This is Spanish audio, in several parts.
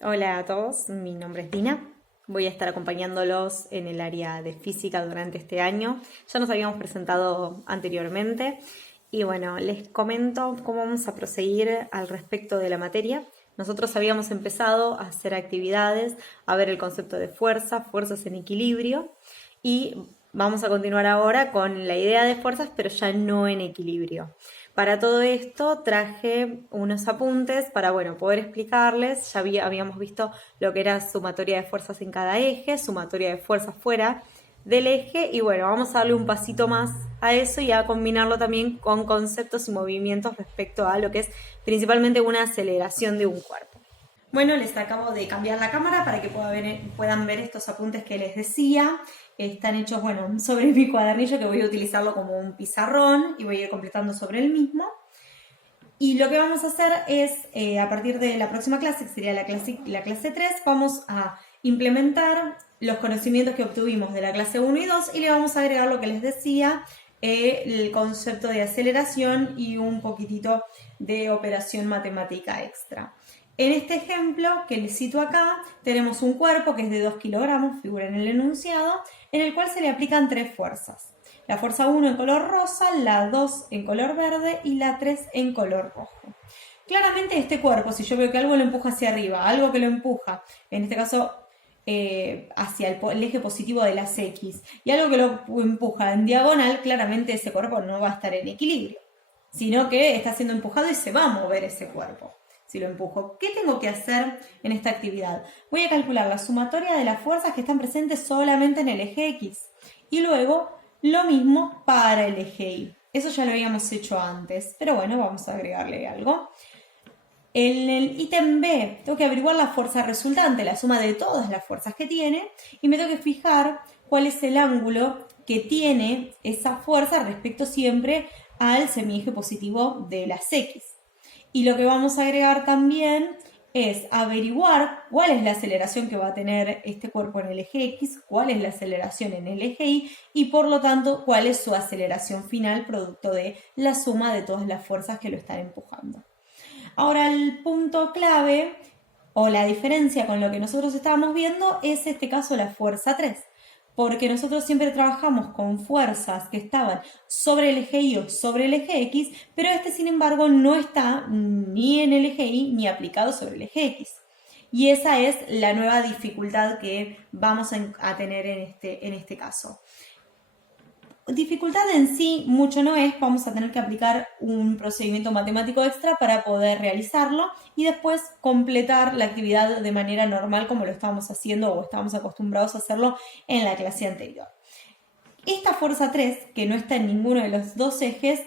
Hola a todos, mi nombre es Dina. Voy a estar acompañándolos en el área de física durante este año. Ya nos habíamos presentado anteriormente y bueno, les comento cómo vamos a proseguir al respecto de la materia. Nosotros habíamos empezado a hacer actividades, a ver el concepto de fuerza, fuerzas en equilibrio y vamos a continuar ahora con la idea de fuerzas, pero ya no en equilibrio. Para todo esto traje unos apuntes para, bueno, poder explicarles. Ya habíamos visto lo que era sumatoria de fuerzas en cada eje, sumatoria de fuerzas fuera del eje y bueno, vamos a darle un pasito más a eso y a combinarlo también con conceptos y movimientos respecto a lo que es principalmente una aceleración de un cuerpo. Bueno, les acabo de cambiar la cámara para que puedan ver estos apuntes que les decía. Están hechos, bueno, sobre mi cuadernillo que voy a utilizarlo como un pizarrón y voy a ir completando sobre el mismo. Y lo que vamos a hacer es, a partir de la próxima clase, que sería la clase 3, vamos a implementar los conocimientos que obtuvimos de la clase 1 y 2 y le vamos a agregar lo que les decía, el concepto de aceleración y un poquitito de operación matemática extra. En este ejemplo que les cito acá, tenemos un cuerpo que es de 2 kilogramos, figura en el enunciado, en el cual se le aplican 3 fuerzas. La fuerza 1 en color rosa, la 2 en color verde y la 3 en color rojo. Claramente este cuerpo, si yo veo que algo lo empuja hacia arriba, algo que lo empuja, en este caso hacia el eje positivo de las X, y algo que lo empuja en diagonal, claramente ese cuerpo no va a estar en equilibrio, sino que está siendo empujado y se va a mover ese cuerpo. Si lo empujo, ¿qué tengo que hacer en esta actividad? Voy a calcular la sumatoria de las fuerzas que están presentes solamente en el eje X. Y luego lo mismo para el eje Y. Eso ya lo habíamos hecho antes, pero bueno, vamos a agregarle algo. En el ítem B tengo que averiguar la fuerza resultante, la suma de todas las fuerzas que tiene, y me tengo que fijar cuál es el ángulo que tiene esa fuerza respecto siempre al semieje positivo de las X. Y lo que vamos a agregar también es averiguar cuál es la aceleración que va a tener este cuerpo en el eje X, cuál es la aceleración en el eje Y y por lo tanto cuál es su aceleración final producto de la suma de todas las fuerzas que lo están empujando. Ahora el punto clave o la diferencia con lo que nosotros estábamos viendo es este caso la fuerza 3, porque nosotros siempre trabajamos con fuerzas que estaban sobre el eje Y o sobre el eje X, pero este sin embargo no está ni en el eje Y ni aplicado sobre el eje X. Y esa es la nueva dificultad que vamos a tener en este caso. Dificultad en sí mucho no es, vamos a tener que aplicar un procedimiento matemático extra para poder realizarlo y después completar la actividad de manera normal como lo estábamos haciendo o estábamos acostumbrados a hacerlo en la clase anterior. Esta fuerza 3, que no está en ninguno de los dos ejes,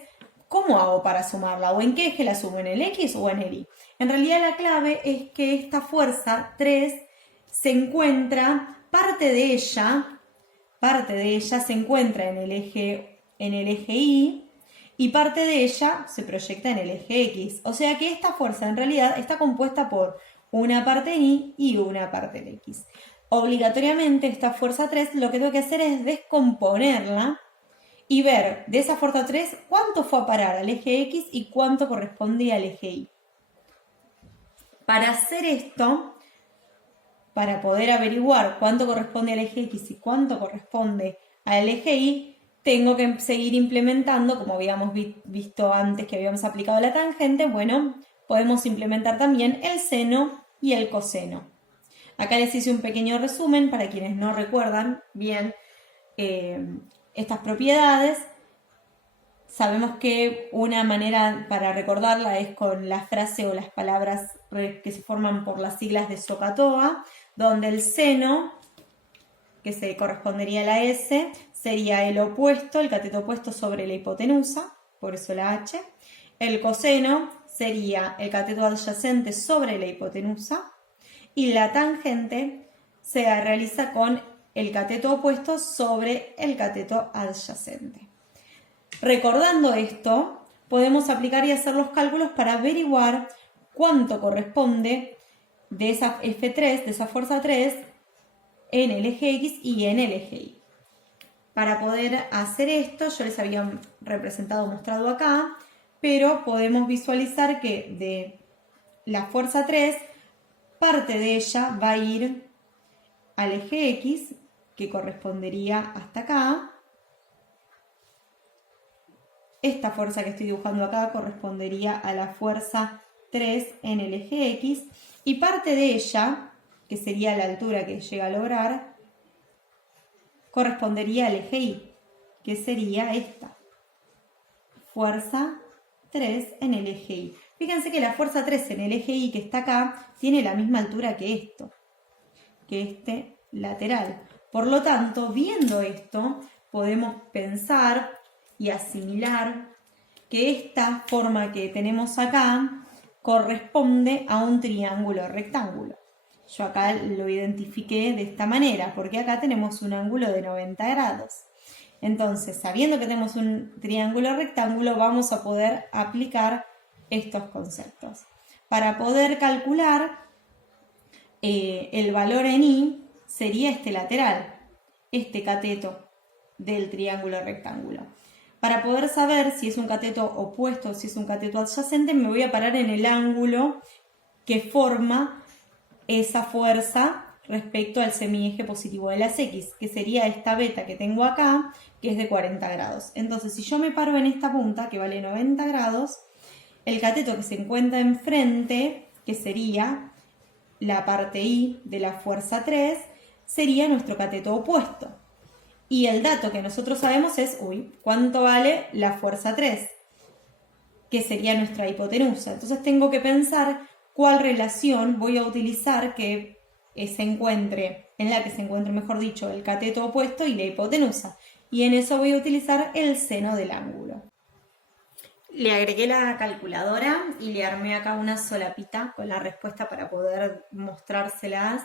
¿cómo hago para sumarla? ¿O en qué eje la sumo? ¿En el X o en el Y? En realidad la clave es que esta fuerza 3 se encuentra, parte de ella se encuentra en el eje Y y parte de ella se proyecta en el eje X. O sea que esta fuerza en realidad está compuesta por una parte en Y y una parte en X. Obligatoriamente esta fuerza 3 lo que tengo que hacer es descomponerla y ver de esa fuerza 3 cuánto fue a parar al eje X y cuánto corresponde al eje Y. Para hacer esto, para poder averiguar cuánto corresponde al eje X y cuánto corresponde al eje Y, tengo que seguir implementando, como habíamos visto antes que habíamos aplicado la tangente, bueno, podemos implementar también el seno y el coseno. Acá les hice un pequeño resumen para quienes no recuerdan bien estas propiedades. Sabemos que una manera para recordarla es con la frase o las palabras que se forman por las siglas de SOHCAHTOA, donde el seno, que se correspondería a la S, sería el opuesto, el cateto opuesto sobre la hipotenusa, por eso la H. El coseno sería el cateto adyacente sobre la hipotenusa. Y la tangente se realiza con el cateto opuesto sobre el cateto adyacente. Recordando esto, podemos aplicar y hacer los cálculos para averiguar cuánto corresponde de esa F3, de esa fuerza 3, en el eje X y en el eje Y. Para poder hacer esto, yo les había mostrado acá, pero podemos visualizar que de la fuerza 3 parte de ella va a ir al eje X, que correspondería hasta acá. Esta fuerza que estoy dibujando acá correspondería a la fuerza 3 en el eje X, y parte de ella, que sería la altura que llega a lograr, correspondería al eje Y, que sería esta. Fuerza 3 en el eje Y. Fíjense que la fuerza 3 en el eje Y, que está acá, tiene la misma altura que esto, que este lateral. Por lo tanto, viendo esto, podemos pensar y asimilar que esta forma que tenemos acá corresponde a un triángulo rectángulo. Yo acá lo identifiqué de esta manera, porque acá tenemos un ángulo de 90 grados. Entonces, sabiendo que tenemos un triángulo rectángulo, vamos a poder aplicar estos conceptos. Para poder calcular el valor en Y, sería este lateral, este cateto del triángulo rectángulo. Para poder saber si es un cateto opuesto o si es un cateto adyacente, me voy a parar en el ángulo que forma esa fuerza respecto al semieje positivo de las X, que sería esta beta que tengo acá, que es de 40 grados. Entonces, si yo me paro en esta punta, que vale 90 grados, el cateto que se encuentra enfrente, que sería la parte Y de la fuerza 3, sería nuestro cateto opuesto. Y el dato que nosotros sabemos es, ¿cuánto vale la fuerza 3? Que sería nuestra hipotenusa. Entonces tengo que pensar cuál relación voy a utilizar en la que se encuentre, mejor dicho, el cateto opuesto y la hipotenusa. Y en eso voy a utilizar el seno del ángulo. Le agregué la calculadora y le armé acá una solapita con la respuesta para poder mostrárselas,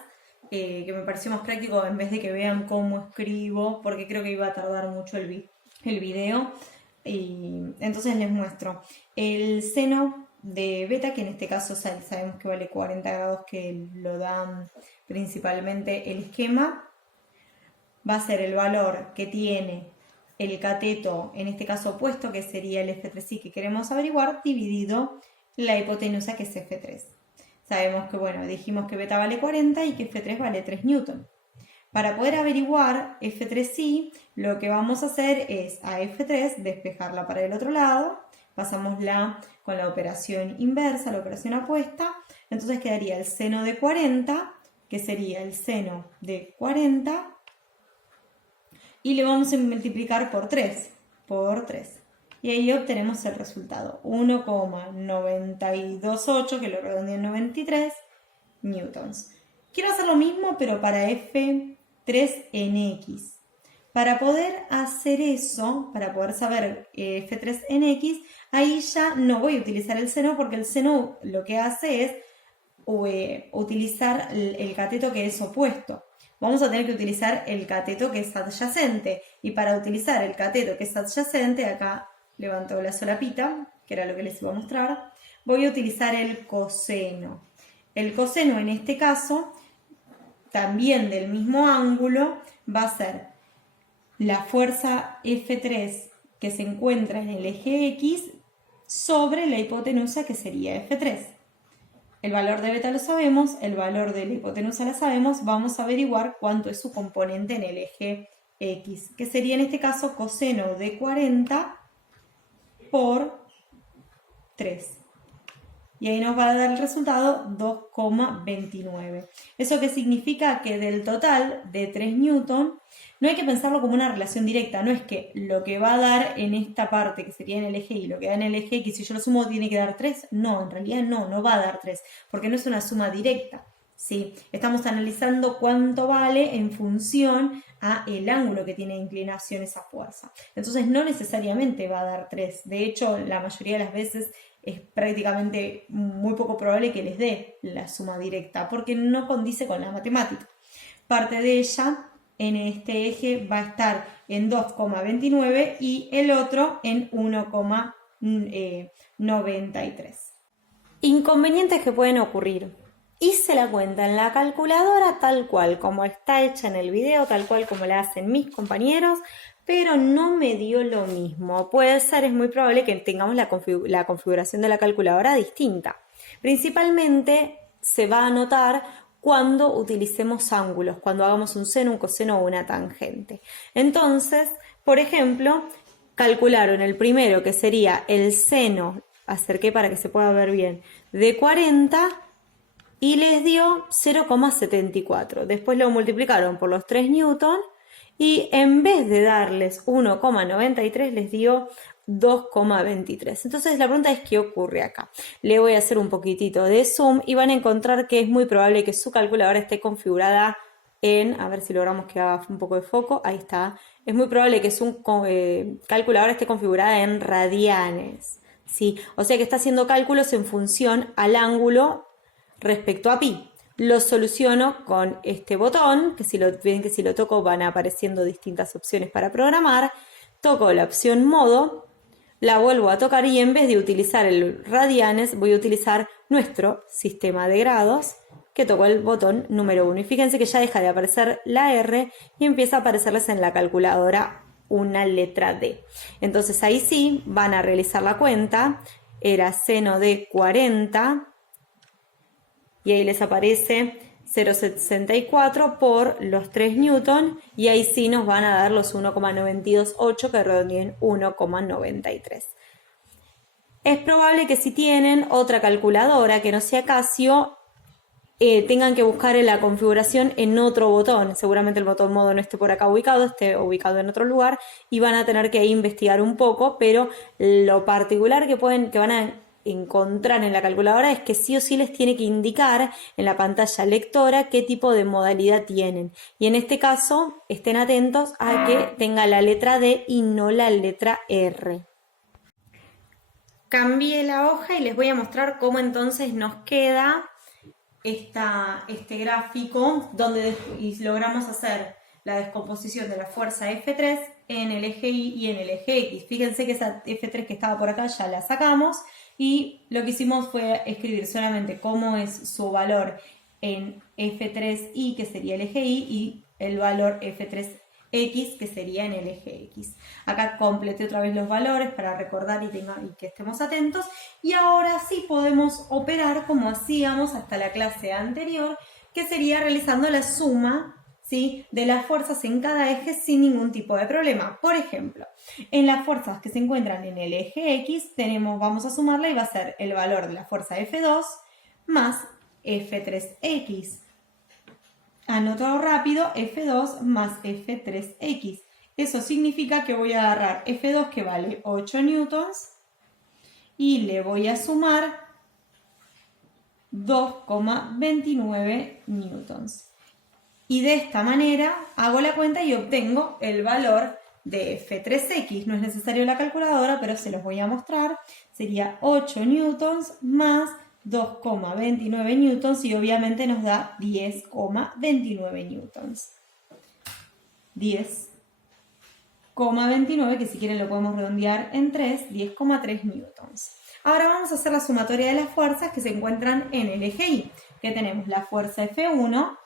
que me pareció más práctico en vez de que vean cómo escribo, porque creo que iba a tardar mucho el video. Y entonces les muestro el seno de beta, que en este caso sabemos que vale 40 grados, que lo dan principalmente el esquema. Va a ser el valor que tiene el cateto, en este caso opuesto, que sería el F3i que queremos averiguar, dividido la hipotenusa, que es F3. Sabemos que, dijimos que beta vale 40 y que F3 vale 3 newton. Para poder averiguar F3i, lo que vamos a hacer es a F3 despejarla para el otro lado, pasámosla con la operación inversa, la operación opuesta, entonces quedaría el seno de 40, que sería el seno de 40, y le vamos a multiplicar por 3, y ahí obtenemos el resultado, 1,928, que lo redondeé en 93 newtons. Quiero hacer lo mismo, pero para F3 en X. Para poder hacer eso, para poder saber F3 en X, ahí ya no voy a utilizar el seno, porque el seno lo que hace es utilizar el cateto que es opuesto. Vamos a tener que utilizar el cateto que es adyacente. Y para utilizar el cateto que es adyacente, acá levanto la solapita, que era lo que les iba a mostrar, voy a utilizar el coseno. El coseno en este caso, también del mismo ángulo, va a ser la fuerza F3 que se encuentra en el eje X sobre la hipotenusa, que sería F3. El valor de beta lo sabemos, el valor de la hipotenusa la sabemos, vamos a averiguar cuánto es su componente en el eje X, que sería en este caso coseno de 40 por 3. Y ahí nos va a dar el resultado 2,29. ¿Eso qué significa? Que del total de 3 newton, no hay que pensarlo como una relación directa. No es que lo que va a dar en esta parte, que sería en el eje Y, lo que da en el eje X, si yo lo sumo tiene que dar 3. No, en realidad no va a dar 3, porque no es una suma directa, ¿sí? Estamos analizando cuánto vale en función a el ángulo que tiene de inclinación esa fuerza. Entonces no necesariamente va a dar 3. De hecho, la mayoría de las veces es prácticamente muy poco probable que les dé la suma directa, porque no condice con la matemática. Parte de ella en este eje va a estar en 2,29 y el otro en 1,93. Inconvenientes que pueden ocurrir. Hice la cuenta en la calculadora tal cual como está hecha en el video, tal cual como la hacen mis compañeros, pero no me dio lo mismo. Puede ser, es muy probable que tengamos la configuración de la calculadora distinta. Principalmente se va a notar cuando utilicemos ángulos, cuando hagamos un seno, un coseno o una tangente. Entonces, por ejemplo, calcularon el primero, que sería el seno, acerqué para que se pueda ver bien, de 40 y les dio 0,74. Después lo multiplicaron por los 3 newton y en vez de darles 1,93 les dio 2,23. Entonces la pregunta es ¿qué ocurre acá? Le voy a hacer un poquitito de zoom y van a encontrar que es muy probable que su calculadora esté configurada en, a ver si logramos que haga un poco de foco, ahí está. Es muy probable que su calculadora esté configurada en radianes, ¿sí? O sea que está haciendo cálculos en función al ángulo respecto a pi. Lo soluciono con este botón, que si lo ven que si lo toco van apareciendo distintas opciones para programar. Toco la opción modo, la vuelvo a tocar y en vez de utilizar el radianes voy a utilizar nuestro sistema de grados, que toco el botón número 1. Y fíjense que ya deja de aparecer la R y empieza a aparecerles en la calculadora una letra D. Entonces ahí sí van a realizar la cuenta, era seno de 40 y ahí les aparece 0,64 por los 3 newton y ahí sí nos van a dar los 1,928 que redondeen 1,93. Es probable que si tienen otra calculadora que no sea Casio, tengan que buscar en la configuración en otro botón. Seguramente el botón modo no esté por acá ubicado, esté ubicado en otro lugar y van a tener que investigar un poco, pero lo particular que van a encontrar en la calculadora es que sí o sí les tiene que indicar en la pantalla lectora qué tipo de modalidad tienen. Y en este caso, estén atentos a que tenga la letra D y no la letra R. Cambié la hoja y les voy a mostrar cómo entonces nos queda este gráfico donde logramos hacer la descomposición de la fuerza F3 en el eje Y y en el eje X. Fíjense que esa F3 que estaba por acá ya la sacamos y lo que hicimos fue escribir solamente cómo es su valor en F3Y, que sería el eje Y, y el valor F3X, que sería en el eje X. Acá completé otra vez los valores para recordar y que estemos atentos. Y ahora sí podemos operar como hacíamos hasta la clase anterior, que sería realizando la suma, ¿sí?, de las fuerzas en cada eje sin ningún tipo de problema. Por ejemplo, en las fuerzas que se encuentran en el eje X, vamos a sumarla y va a ser el valor de la fuerza F2 más F3X. Anoto rápido, F2 más F3X. Eso significa que voy a agarrar F2 que vale 8 newtons y le voy a sumar 2,29 newtons. Y de esta manera hago la cuenta y obtengo el valor de F3X. No es necesario la calculadora, pero se los voy a mostrar. Sería 8 newtons más 2,29 newtons y obviamente nos da 10,29 newtons. 10,29, que si quieren lo podemos redondear en 3, 10,3 newtons. Ahora vamos a hacer la sumatoria de las fuerzas que se encuentran en el eje Y, que tenemos la fuerza F1,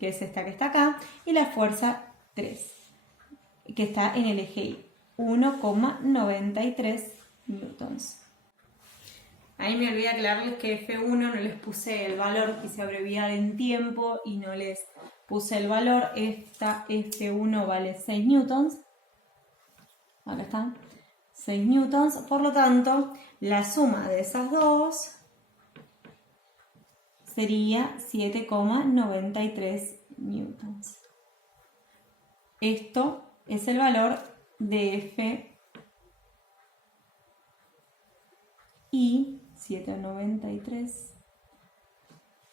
que es esta que está acá, y la fuerza 3, que está en el eje Y, 1,93 newtons. Ahí me olvidé aclararles que F1 no les puse el valor, quise abreviar en tiempo y no les puse el valor. Esta F1 vale 6 newtons. Acá está, 6 newtons. Por lo tanto, la suma de esas dos sería 7,93 newtons. Esto es el valor de F y 7,93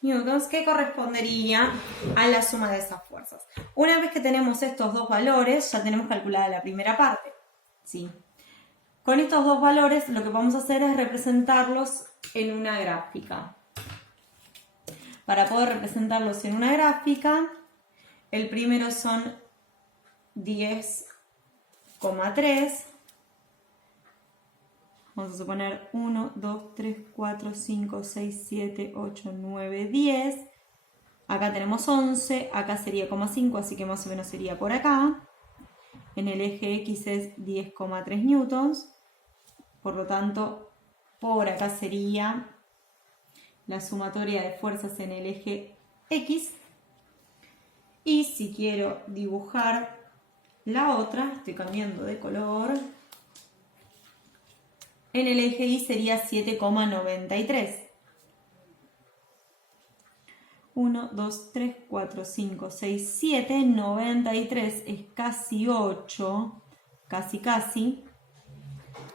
newtons, que correspondería a la suma de esas fuerzas. Una vez que tenemos estos dos valores, ya tenemos calculada la primera parte, ¿sí? Con estos dos valores lo que vamos a hacer es representarlos en una gráfica. Para poder representarlos en una gráfica, el primero son 10,3. Vamos a suponer 1, 2, 3, 4, 5, 6, 7, 8, 9, 10. Acá tenemos 11, acá sería 0,5, así que más o menos sería por acá. En el eje X es 10,3 newtons. Por lo tanto, por acá sería la sumatoria de fuerzas en el eje X. Y si quiero dibujar la otra, estoy cambiando de color, en el eje Y sería 7,93. 1, 2, 3, 4, 5, 6, 7, 93 es casi 8, casi.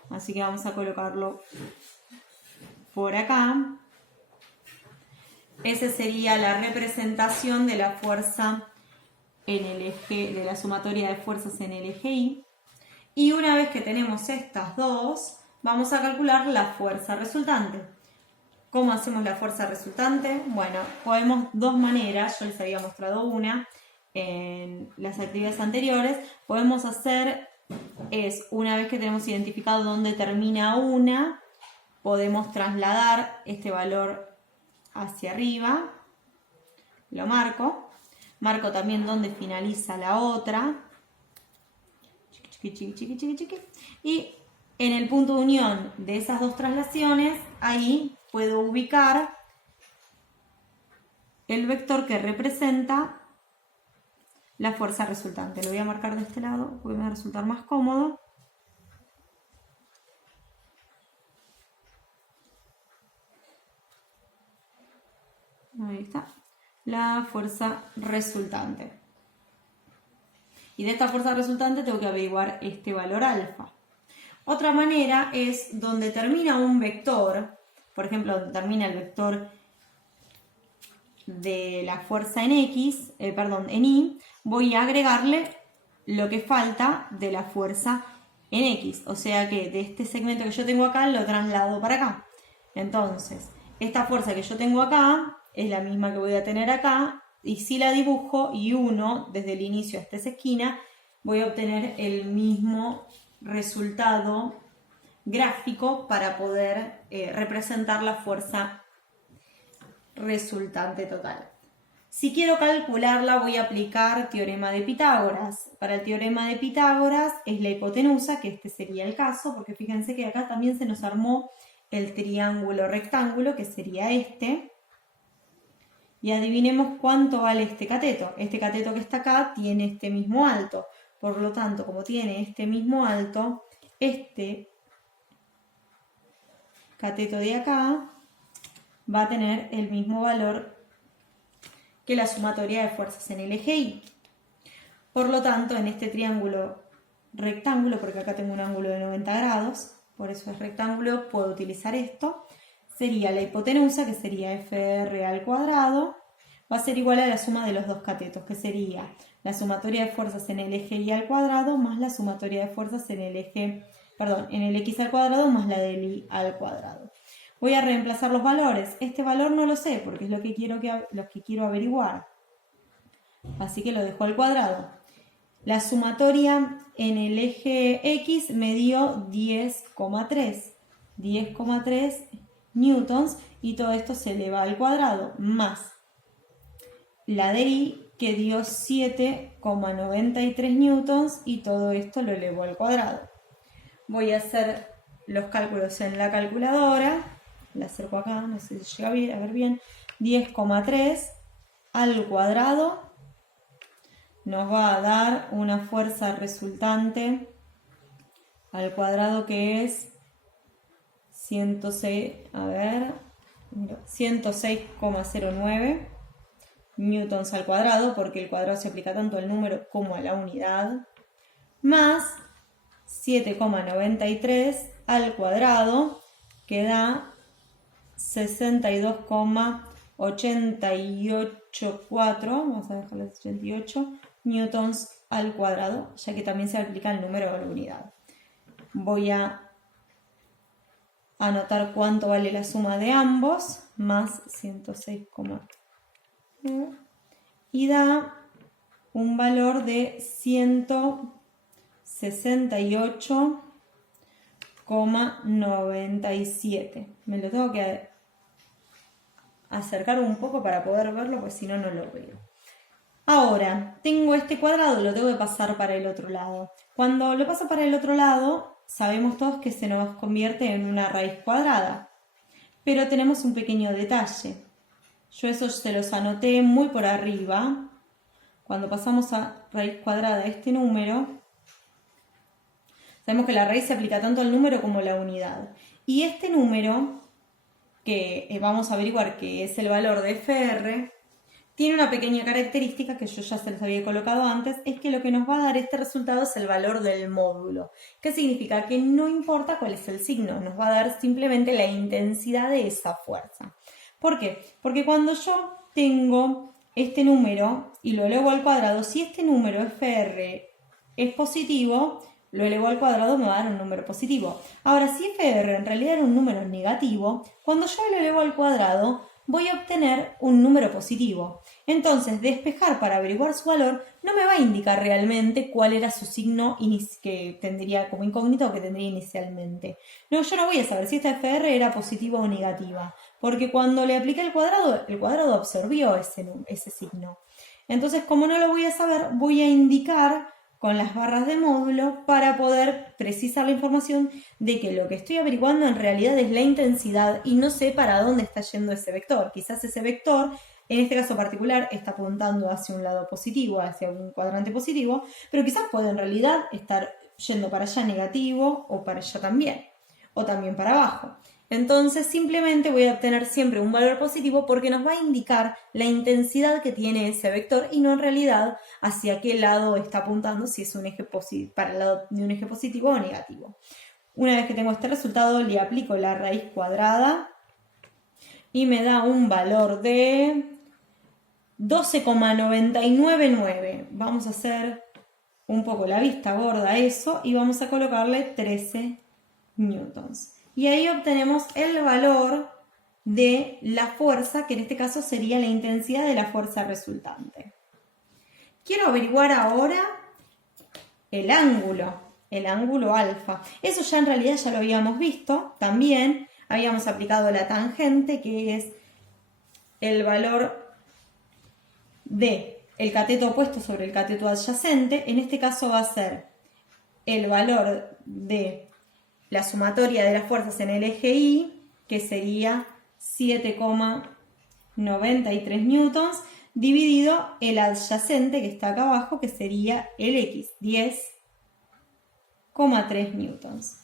Así que vamos a colocarlo por acá. Esa sería la representación de la fuerza en el eje, de la sumatoria de fuerzas en el eje Y. Y una vez que tenemos estas dos, vamos a calcular la fuerza resultante. ¿Cómo hacemos la fuerza resultante? Bueno, podemos dos maneras, yo les había mostrado una en las actividades anteriores. Podemos hacer, una vez que tenemos identificado dónde termina una, podemos trasladar este valor hacia arriba, lo marco también dónde finaliza la otra, y en el punto de unión de esas dos traslaciones, ahí puedo ubicar el vector que representa la fuerza resultante. Lo voy a marcar de este lado porque me va a resultar más cómodo. Ahí está, la fuerza resultante. Y de esta fuerza resultante tengo que averiguar este valor alfa. Otra manera es donde termina un vector, por ejemplo, donde termina el vector de la fuerza en X, en Y, voy a agregarle lo que falta de la fuerza en X. O sea que de este segmento que yo tengo acá lo traslado para acá. Entonces, esta fuerza que yo tengo acá es la misma que voy a tener acá, y si la dibujo y uno desde el inicio hasta esa esquina, voy a obtener el mismo resultado gráfico para poder representar la fuerza resultante total. Si quiero calcularla, voy a aplicar teorema de Pitágoras. Para el teorema de Pitágoras es la hipotenusa, que este sería el caso, porque fíjense que acá también se nos armó el triángulo rectángulo, que sería este. Y adivinemos cuánto vale este cateto. Este cateto que está acá tiene este mismo alto. Por lo tanto, como tiene este mismo alto, este cateto de acá va a tener el mismo valor que la sumatoria de fuerzas en el eje Y. Por lo tanto, en este triángulo rectángulo, porque acá tengo un ángulo de 90 grados, por eso es rectángulo, puedo utilizar esto. Sería la hipotenusa, que sería FR al cuadrado, va a ser igual a la suma de los dos catetos, que sería la sumatoria de fuerzas en el eje Y al cuadrado más la sumatoria de fuerzas en el eje, en el X al cuadrado más la del Y al cuadrado. Voy a reemplazar los valores. Este valor no lo sé porque es lo que quiero averiguar. Así que lo dejo al cuadrado. La sumatoria en el eje X me dio 10,3. 10,3 newtons, y todo esto se eleva al cuadrado, más la de Y, que dio 7,93 newtons, y todo esto lo elevo al cuadrado. Voy a hacer los cálculos en la calculadora. La acerco acá, no sé si llega a ver bien. 10,3 al cuadrado nos va a dar una fuerza resultante al cuadrado que es 106,09 newtons al cuadrado, porque el cuadrado se aplica tanto al número como a la unidad, más 7,93 al cuadrado, que da 62,884, vamos a dejarlo 88 newtons al cuadrado, ya que también se aplica el número a la unidad. Voy a anotar cuánto vale la suma de ambos, más 106,9, y da un valor de 168,97. Me lo tengo que acercar un poco para poder verlo, porque si no, no lo veo. Ahora, tengo este cuadrado, lo tengo que pasar para el otro lado. Cuando lo paso para el otro lado, sabemos todos que se nos convierte en una raíz cuadrada. pero tenemos un pequeño detalle. Yo eso se los anoté muy por arriba. Cuando pasamos a raíz cuadrada de este número, sabemos que la raíz se aplica tanto al número como a la unidad. Y este número, que vamos a averiguar que es el valor de FR, tiene una pequeña característica que yo ya se les había colocado antes, es que lo que nos va a dar este resultado es el valor del módulo. ¿Qué significa? Que no importa cuál es el signo, nos va a dar simplemente la intensidad de esa fuerza. ¿Por qué? Porque cuando yo tengo este número y lo elevo al cuadrado, si este número FR es positivo, lo elevo al cuadrado me va a dar un número positivo. Ahora, si FR en realidad era un número negativo, cuando yo lo elevo al cuadrado, voy a obtener un número positivo. Entonces, despejar para averiguar su valor no me va a indicar realmente cuál era su signo que tendría como incógnito o que tendría inicialmente. No, yo no voy a saber si esta FR era positiva o negativa, porque cuando le apliqué el cuadrado absorbió ese signo. Entonces, como no lo voy a saber, voy a indicar con las barras de módulo para poder precisar la información de que lo que estoy averiguando en realidad es la intensidad y no sé para dónde está yendo ese vector. Quizás ese vector, en este caso particular, está apuntando hacia un lado positivo, hacia un cuadrante positivo, pero quizás puede en realidad estar yendo para allá negativo o para allá también, o también para abajo. Entonces simplemente voy a obtener siempre un valor positivo porque nos va a indicar la intensidad que tiene ese vector y no en realidad hacia qué lado está apuntando, si es un eje para el lado de un eje positivo o negativo. Una vez que tengo este resultado, le aplico la raíz cuadrada y me da un valor de 12,999. Vamos a hacer un poco la vista gorda a eso y vamos a colocarle 13 newtons. Y ahí obtenemos el valor de la fuerza, que en este caso sería la intensidad de la fuerza resultante. Quiero averiguar ahora el ángulo alfa. Eso ya en realidad ya lo habíamos visto. También habíamos aplicado la tangente, que es el valor de el cateto opuesto sobre el cateto adyacente. En este caso va a ser el valor de la sumatoria de las fuerzas en el eje Y, que sería 7,93 newtons, dividido el adyacente que está acá abajo, que sería el X, 10,3 newtons.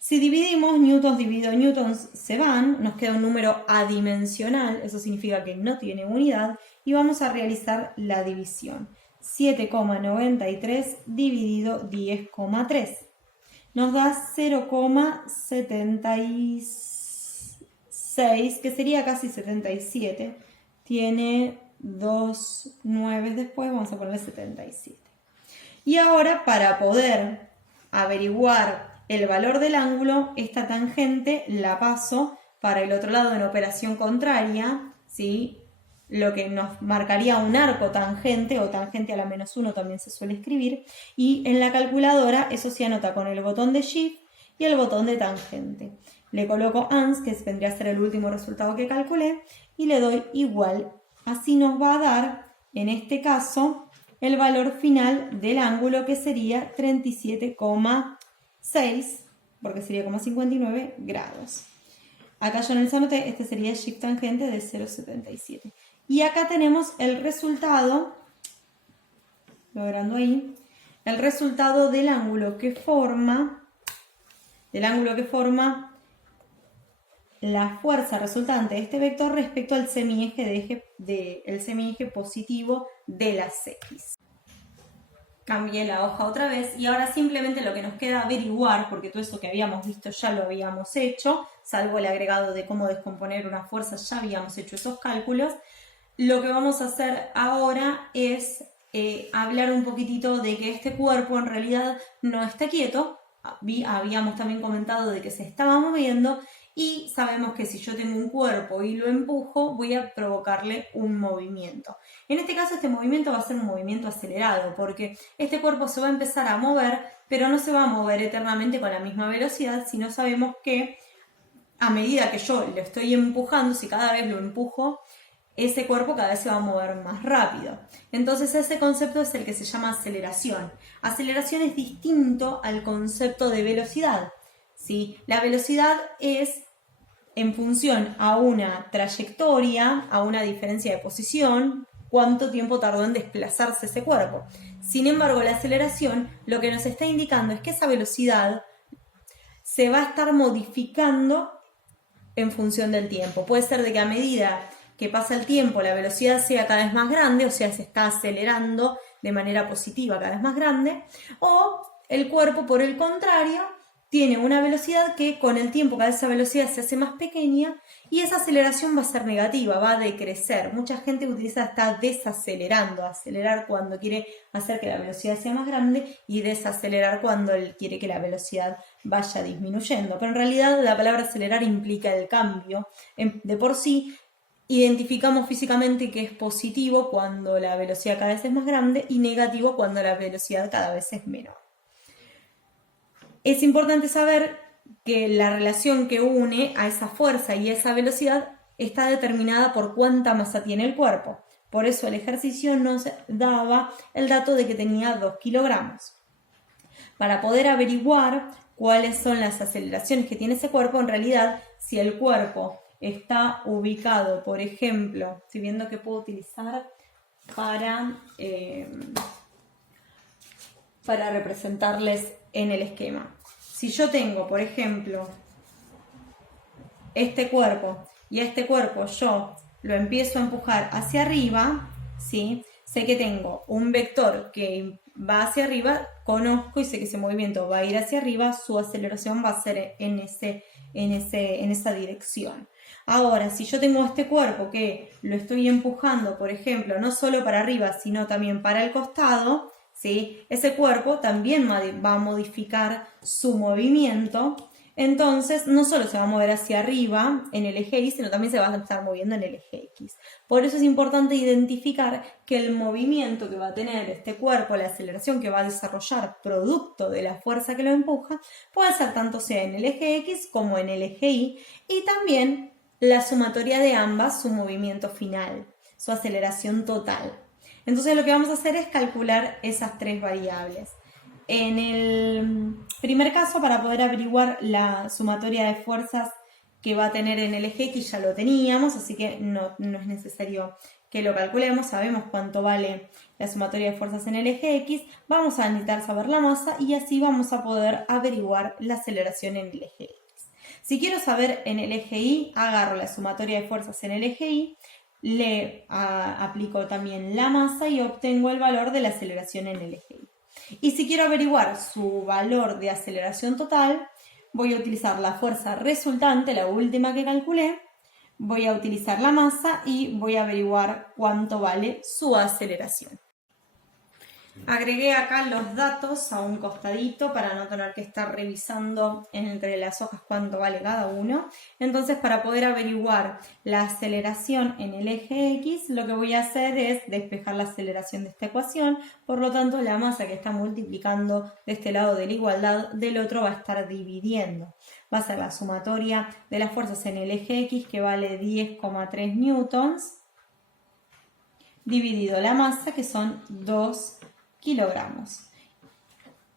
Si dividimos, newtons dividido newtons se van, nos queda un número adimensional, eso significa que no tiene unidad, y vamos a realizar la división. 7,93 dividido 10,3. Nos da 0,76, que sería casi 77. Tiene 2 9 después, vamos a ponerle 77. Y ahora, para poder averiguar el valor del ángulo, esta tangente la paso para el otro lado en operación contraria, ¿sí? Lo que nos marcaría un arco tangente o tangente a la -1 también se suele escribir, y en la calculadora eso se anota con el botón de Shift y el botón de tangente. Le coloco ANS, que vendría a ser el último resultado que calculé, y le doy igual. Así nos va a dar, en este caso, el valor final del ángulo, que sería 37,6, porque sería 59 grados. Acá yo no les anoté, este sería el Shift tangente de 0,77. Y acá tenemos el resultado, logrando ahí, el resultado del ángulo que forma, la fuerza resultante de este vector respecto al semieje semieje positivo de las X. Cambié la hoja otra vez y ahora simplemente lo que nos queda averiguar, porque todo eso que habíamos visto ya lo habíamos hecho, salvo el agregado de cómo descomponer una fuerza, ya habíamos hecho esos cálculos. Lo que vamos a hacer ahora es hablar un poquitito de que este cuerpo en realidad no está quieto. Habíamos también comentado de que se estaba moviendo y sabemos que si yo tengo un cuerpo y lo empujo, voy a provocarle un movimiento. En este caso, este movimiento va a ser un movimiento acelerado porque este cuerpo se va a empezar a mover, pero no se va a mover eternamente con la misma velocidad, sino sabemos que a medida que yo lo estoy empujando, si cada vez lo empujo, ese cuerpo cada vez se va a mover más rápido. Entonces ese concepto es el que se llama aceleración. Aceleración es distinto al concepto de velocidad, ¿sí? La velocidad es en función a una trayectoria, a una diferencia de posición, cuánto tiempo tardó en desplazarse ese cuerpo. Sin embargo, la aceleración lo que nos está indicando es que esa velocidad se va a estar modificando en función del tiempo. Puede ser de que a medida que pasa el tiempo la velocidad sea cada vez más grande, o sea, se está acelerando de manera positiva cada vez más grande, o el cuerpo, por el contrario, tiene una velocidad que con el tiempo cada vez esa velocidad se hace más pequeña y esa aceleración va a ser negativa, va a decrecer. Mucha gente utiliza está desacelerando, acelerar cuando quiere hacer que la velocidad sea más grande y desacelerar cuando él quiere que la velocidad vaya disminuyendo. Pero en realidad la palabra acelerar implica el cambio. De por sí, identificamos físicamente que es positivo cuando la velocidad cada vez es más grande y negativo cuando la velocidad cada vez es menor. Es importante saber que la relación que une a esa fuerza y esa velocidad está determinada por cuánta masa tiene el cuerpo. Por eso el ejercicio nos daba el dato de que tenía 2 kilogramos. Para poder averiguar cuáles son las aceleraciones que tiene ese cuerpo, en realidad, si el cuerpo está ubicado, por ejemplo, estoy viendo que puedo utilizar para representarles en el esquema. Si yo tengo, por ejemplo, este cuerpo y este cuerpo yo lo empiezo a empujar hacia arriba, ¿sí? Sé que tengo un vector que va hacia arriba, conozco y sé que ese movimiento va a ir hacia arriba, su aceleración va a ser en esa dirección. Ahora, si yo tengo este cuerpo que lo estoy empujando, por ejemplo, no solo para arriba, sino también para el costado, ¿sí? Ese cuerpo también va a modificar su movimiento. Entonces, no solo se va a mover hacia arriba en el eje Y, sino también se va a estar moviendo en el eje X. Por eso es importante identificar que el movimiento que va a tener este cuerpo, la aceleración que va a desarrollar producto de la fuerza que lo empuja, puede ser tanto sea en el eje X como en el eje Y, y también la sumatoria de ambas, su movimiento final, su aceleración total. Entonces lo que vamos a hacer es calcular esas 3 variables. En el primer caso, para poder averiguar la sumatoria de fuerzas que va a tener en el eje X, ya lo teníamos, así que no es necesario que lo calculemos, sabemos cuánto vale la sumatoria de fuerzas en el eje X, vamos a necesitar saber la masa y así vamos a poder averiguar la aceleración en el eje X. Si quiero saber en el eje Y, agarro la sumatoria de fuerzas en el eje Y, le aplico también la masa y obtengo el valor de la aceleración en el eje Y. Y si quiero averiguar su valor de aceleración total, voy a utilizar la fuerza resultante, la última que calculé, voy a utilizar la masa y voy a averiguar cuánto vale su aceleración. Agregué acá los datos a un costadito para no tener que estar revisando entre las hojas cuánto vale cada uno. Entonces, para poder averiguar la aceleración en el eje X, lo que voy a hacer es despejar la aceleración de esta ecuación. Por lo tanto, la masa que está multiplicando de este lado de la igualdad, del otro va a estar dividiendo. Va a ser la sumatoria de las fuerzas en el eje X, que vale 10,3 newtons, dividido la masa, que son 2 kilogramos.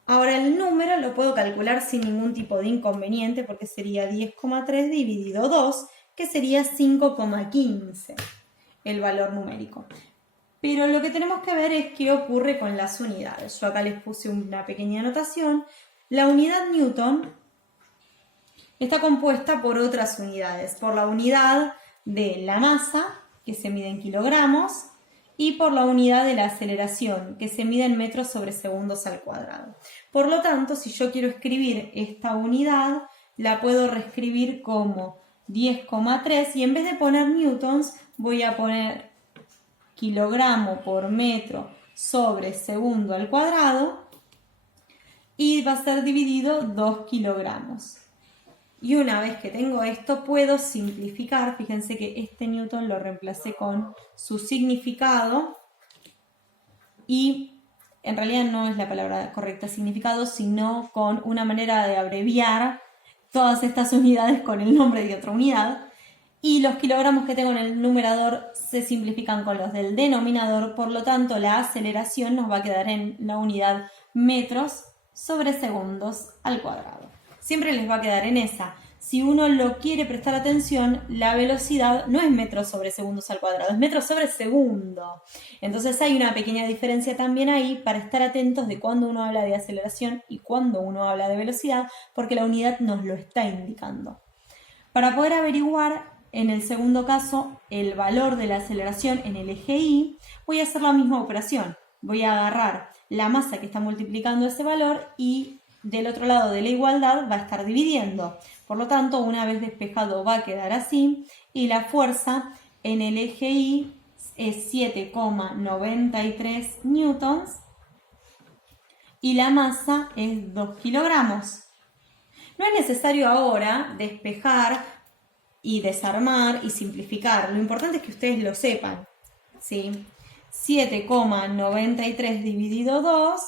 Ahora el número lo puedo calcular sin ningún tipo de inconveniente porque sería 10,3 dividido 2, que sería 5,15 el valor numérico. Pero lo que tenemos que ver es qué ocurre con las unidades. Yo acá les puse una pequeña anotación. La unidad Newton está compuesta por otras unidades, por la unidad de la masa, que se mide en kilogramos, y por la unidad de la aceleración, que se mide en metros sobre segundos al cuadrado. Por lo tanto, si yo quiero escribir esta unidad, la puedo reescribir como 10,3 y en vez de poner newtons, voy a poner kilogramo por metro sobre segundo al cuadrado y va a ser dividido 2 kilogramos. Y una vez que tengo esto, puedo simplificar. Fíjense que este newton lo reemplacé con su significado. Y en realidad no es la palabra correcta significado, sino con una manera de abreviar todas estas unidades con el nombre de otra unidad. Y los kilogramos que tengo en el numerador se simplifican con los del denominador. Por lo tanto, la aceleración nos va a quedar en la unidad metros sobre segundos al cuadrado. Siempre les va a quedar en esa. si uno lo quiere prestar atención, la velocidad no es metros sobre segundos al cuadrado, es metros sobre segundo. Entonces hay una pequeña diferencia también ahí para estar atentos de cuando uno habla de aceleración y cuando uno habla de velocidad, porque la unidad nos lo está indicando. Para poder averiguar en el segundo caso el valor de la aceleración en el eje Y, voy a hacer la misma operación. Voy a agarrar la masa que está multiplicando ese valor y del otro lado de la igualdad va a estar dividiendo. Por lo tanto, una vez despejado va a quedar así y la fuerza en el eje Y es 7,93 newtons y la masa es 2 kilogramos. No es necesario ahora despejar y desarmar y simplificar. Lo importante es que ustedes lo sepan, ¿sí? 7,93 dividido 2,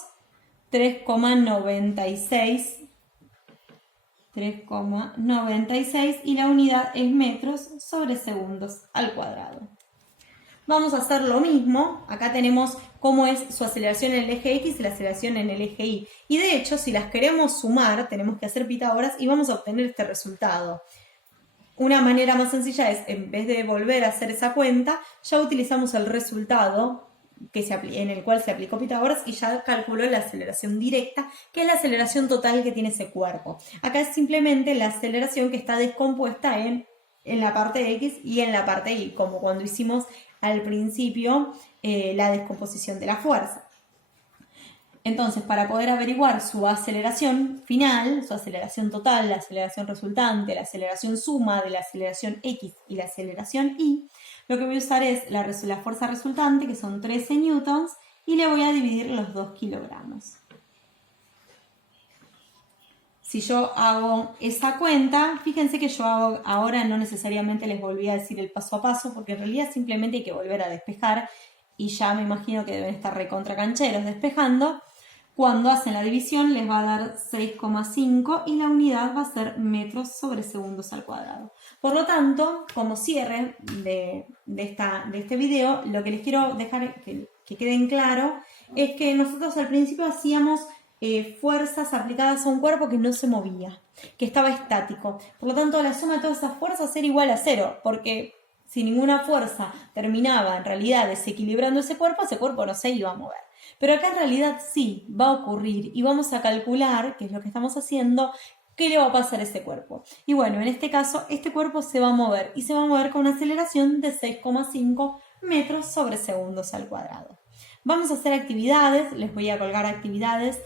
3,96 y la unidad es metros sobre segundos al cuadrado. Vamos a hacer lo mismo. Acá tenemos cómo es su aceleración en el eje X y la aceleración en el eje Y. Y de hecho, si las queremos sumar, tenemos que hacer Pitágoras y vamos a obtener este resultado. Una manera más sencilla es, en vez de volver a hacer esa cuenta, ya utilizamos el resultado en el cual se aplicó Pitágoras y ya calculó la aceleración directa, que es la aceleración total que tiene ese cuerpo. Acá es simplemente la aceleración que está descompuesta en la parte X y en la parte Y, como cuando hicimos al principio la descomposición de la fuerza. Entonces, para poder averiguar su aceleración final, su aceleración total, la aceleración resultante, la aceleración suma de la aceleración X y la aceleración Y, lo que voy a usar es la fuerza resultante, que son 13 newtons, y le voy a dividir los 2 kilogramos. Si yo hago esa cuenta, fíjense que yo ahora no necesariamente les volví a decir el paso a paso, porque en realidad simplemente hay que volver a despejar, y ya me imagino que deben estar recontra cancheros despejando. Cuando hacen la división les va a dar 6,5 y la unidad va a ser metros sobre segundos al cuadrado. Por lo tanto, como cierre de este video, lo que les quiero dejar que queden claro es que nosotros al principio hacíamos fuerzas aplicadas a un cuerpo que no se movía, que estaba estático. Por lo tanto, la suma de todas esas fuerzas era igual a 0, porque si ninguna fuerza terminaba en realidad desequilibrando ese cuerpo no se iba a mover. Pero acá en realidad sí va a ocurrir y vamos a calcular, que es lo que estamos haciendo, qué le va a pasar a ese cuerpo. Y bueno, en este caso, este cuerpo se va a mover y se va a mover con una aceleración de 6,5 metros sobre segundos al cuadrado. Vamos a hacer actividades, les voy a colgar actividades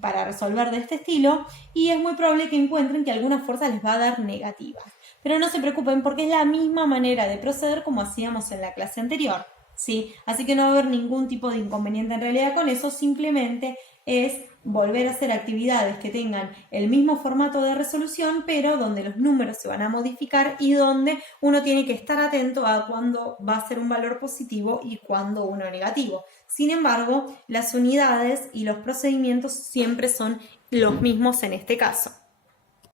para resolver de este estilo y es muy probable que encuentren que alguna fuerza les va a dar negativa. Pero no se preocupen porque es la misma manera de proceder como hacíamos en la clase anterior, ¿sí? Así que no va a haber ningún tipo de inconveniente en realidad con eso, simplemente es volver a hacer actividades que tengan el mismo formato de resolución, pero donde los números se van a modificar y donde uno tiene que estar atento a cuándo va a ser un valor positivo y cuándo uno negativo. Sin embargo, las unidades y los procedimientos siempre son los mismos en este caso.